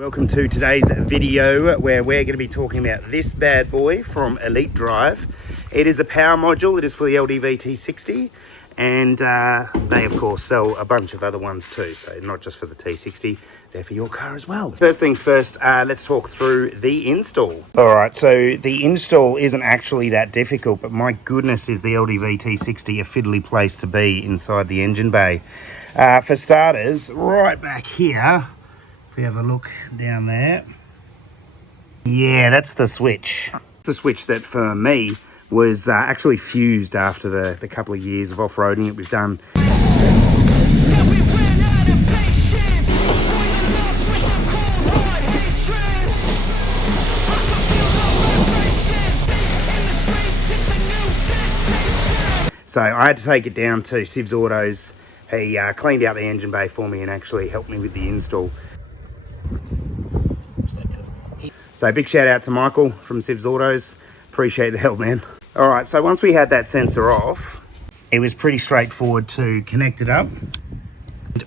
Welcome to today's video where we're going to be talking about this bad boy from Elite Drive. It is a power module. It is for the LDV T60, and they of course sell a bunch of other ones too, so not just for the T60, they're for your car as well. First things first, let's talk through the install. Alright, so the install isn't actually that difficult, but my goodness is the LDV T60 a fiddly place to be inside the engine bay. For starters, right back here, if we have a look down there, yeah, that's the switch. The switch that for me was actually fused after the couple of years of off-roading that we've done. So I had to take it down to Siv's Autos. He cleaned out the engine bay for me and actually helped me with the install. So big shout out to Michael from Siv's Autos. Appreciate the help, man. All right, so once we had that sensor off, it was pretty straightforward to connect it up.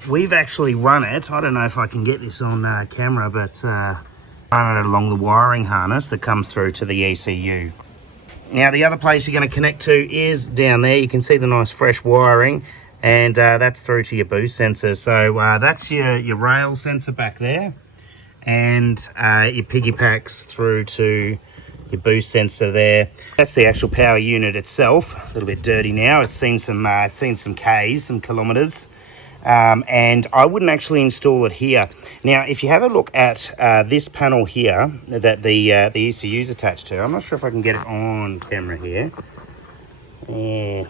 We've actually run it, I don't know if I can get this on camera, but run it along the wiring harness that comes through to the ECU. Now the other place you're going to connect to is down there. You can see the nice fresh wiring, and that's through to your boost sensor. So that's your rail sensor back there, and your piggybacks through to your boost sensor there. That's the actual power unit itself. A little bit dirty now. It's seen some Ks, some kilometers, and I wouldn't actually install it here. Now, if you have a look at this panel here that the ECU is attached to, I'm not sure if I can get it on camera here. Yeah,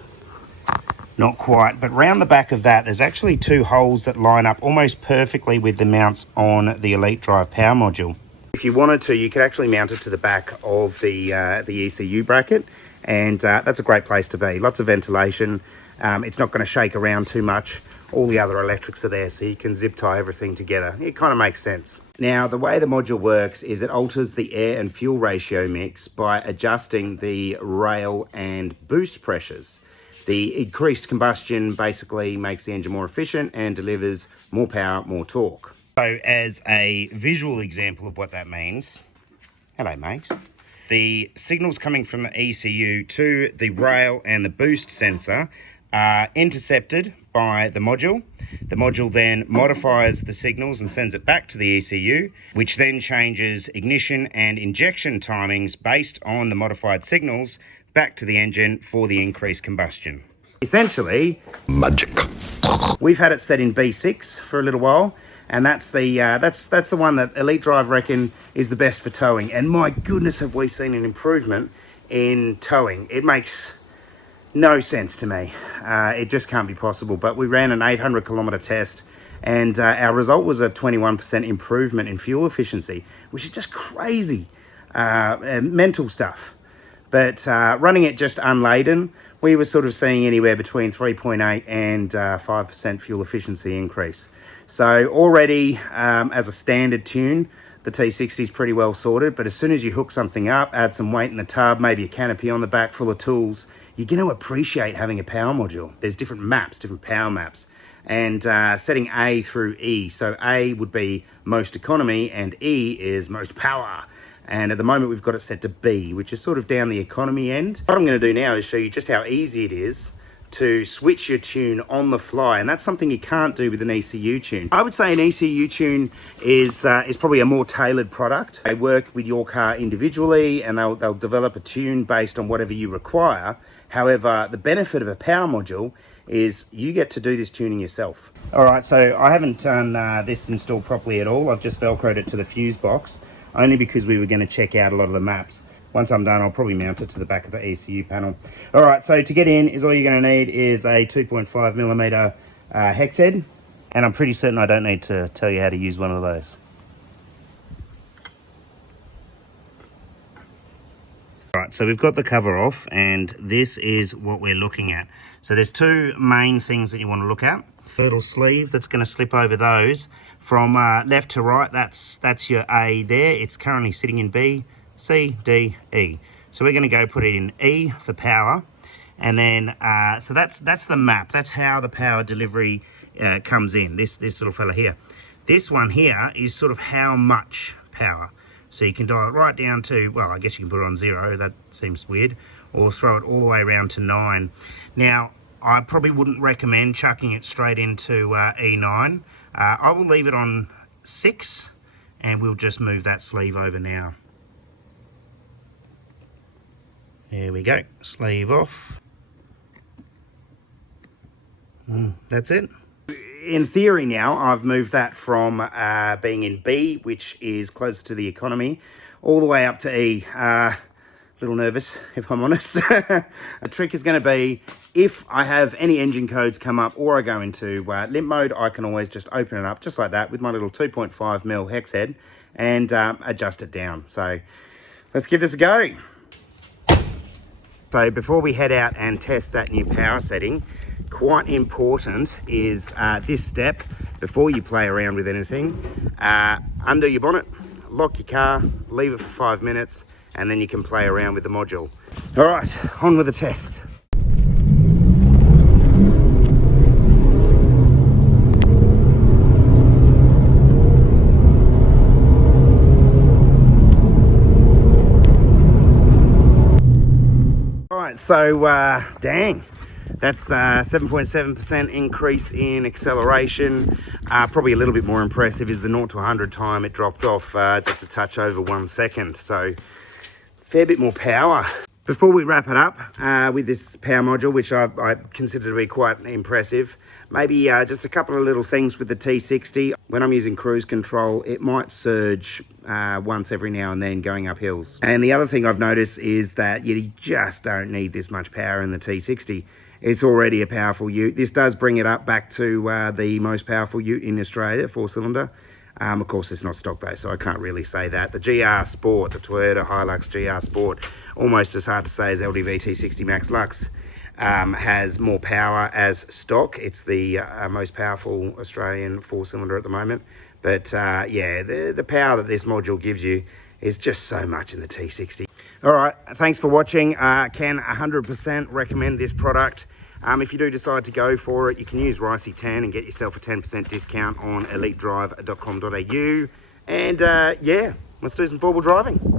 not quite, but round the back of that, there's actually two holes that line up almost perfectly with the mounts on the Elite Drive power module. If you wanted to, you could actually mount it to the back of the ECU bracket, and that's a great place to be. Lots of ventilation. It's not going to shake around too much. All the other electrics are there, so you can zip tie everything together. It kind of makes sense. Now, the way the module works is it alters the air and fuel ratio mix by adjusting the rail and boost pressures. The increased combustion basically makes the engine more efficient and delivers more power, more torque. So as a visual example of what that means, hello mate, the signals coming from the ECU to the rail and the boost sensor are intercepted by the module. The module then modifies the signals and sends it back to the ECU, which then changes ignition and injection timings based on the modified signals back to the engine for the increased combustion. Essentially, magic. We've had it set in B6 for a little while, and that's the one that Elite Drive reckon is the best for towing. And my goodness, have we seen an improvement in towing. It makes no sense to me. It just can't be possible. But we ran an 800 kilometer test, and our result was a 21% improvement in fuel efficiency, which is just crazy, mental stuff. But running it just unladen, we were sort of seeing anywhere between 3.8 and 5% fuel efficiency increase. So already, as a standard tune, the T60 is pretty well sorted. But as soon as you hook something up, add some weight in the tub, maybe a canopy on the back full of tools, you're going to appreciate having a power module. There's different maps, different power maps, and setting A through E. So A would be most economy and E is most power. And at the moment we've got it set to B, which is sort of down the economy end. What I'm going to do now is show you just how easy it is to switch your tune on the fly, and that's something you can't do with an ECU tune. I would say an ECU tune is probably a more tailored product. They work with your car individually, and they'll develop a tune based on whatever you require. However, the benefit of a power module is you get to do this tuning yourself. All right, so I haven't done this installed properly at all. I've just Velcroed it to the fuse box, only because we were going to check out a lot of the maps. Once I'm done, I'll probably mount it to the back of the ECU panel. All right, so to get in is all you're going to need is a 2.5 millimeter hex head, and I'm pretty certain I don't need to tell you how to use one of those. All right, so we've got the cover off, and this is what we're looking at. So there's two main things that you want to look at. A little sleeve that's going to slip over those. From left to right, that's your A there. It's currently sitting in B, C, D, E. So we're going to go put it in E for power. And then, so that's the map. That's how the power delivery comes in, this little fella here. This one here is sort of how much power. So you can dial it right down to, well, I guess you can put it on 0, that seems weird, or throw it all the way around to 9. Now, I probably wouldn't recommend chucking it straight into E9. I will leave it on 6, and we'll just move that sleeve over now. There we go, sleeve off. That's it. In theory now, I've moved that from being in B, which is closer to the economy, all the way up to E. A little nervous, if I'm honest. The trick is going to be, if I have any engine codes come up or I go into limp mode, I can always just open it up just like that with my little 2.5mm hex head and adjust it down. So let's give this a go. So before we head out and test that new power setting, quite important is this step before you play around with anything. Undo your bonnet, lock your car, leave it for 5 minutes, and then you can play around with the module. All right, on with the test. So dang, that's 7.7% increase in acceleration. Probably a little bit more impressive is the 0 to 100 time it dropped off just a touch over 1 second. So fair bit more power. Before we wrap it up with this power module, which I consider to be quite impressive, maybe just a couple of little things with the T60. When I'm using cruise control, it might surge once every now and then going up hills. And the other thing I've noticed is that you just don't need this much power in the T60. It's already a powerful ute. This does bring it up back to the most powerful ute in Australia, 4-cylinder. Of course, it's not stock though, so I can't really say that. The GR Sport, the Toyota Hilux GR Sport, almost as hard to say as LDV T60 Max Lux, has more power as stock. It's the most powerful Australian 4-cylinder at the moment. But yeah, the power that this module gives you is just so much in the T60. All right, thanks for watching. Can 100% recommend this product. If you do decide to go for it, you can use Ricey 10 and get yourself a 10% discount on elitedrive.com.au. And yeah, let's do some 4-wheel driving.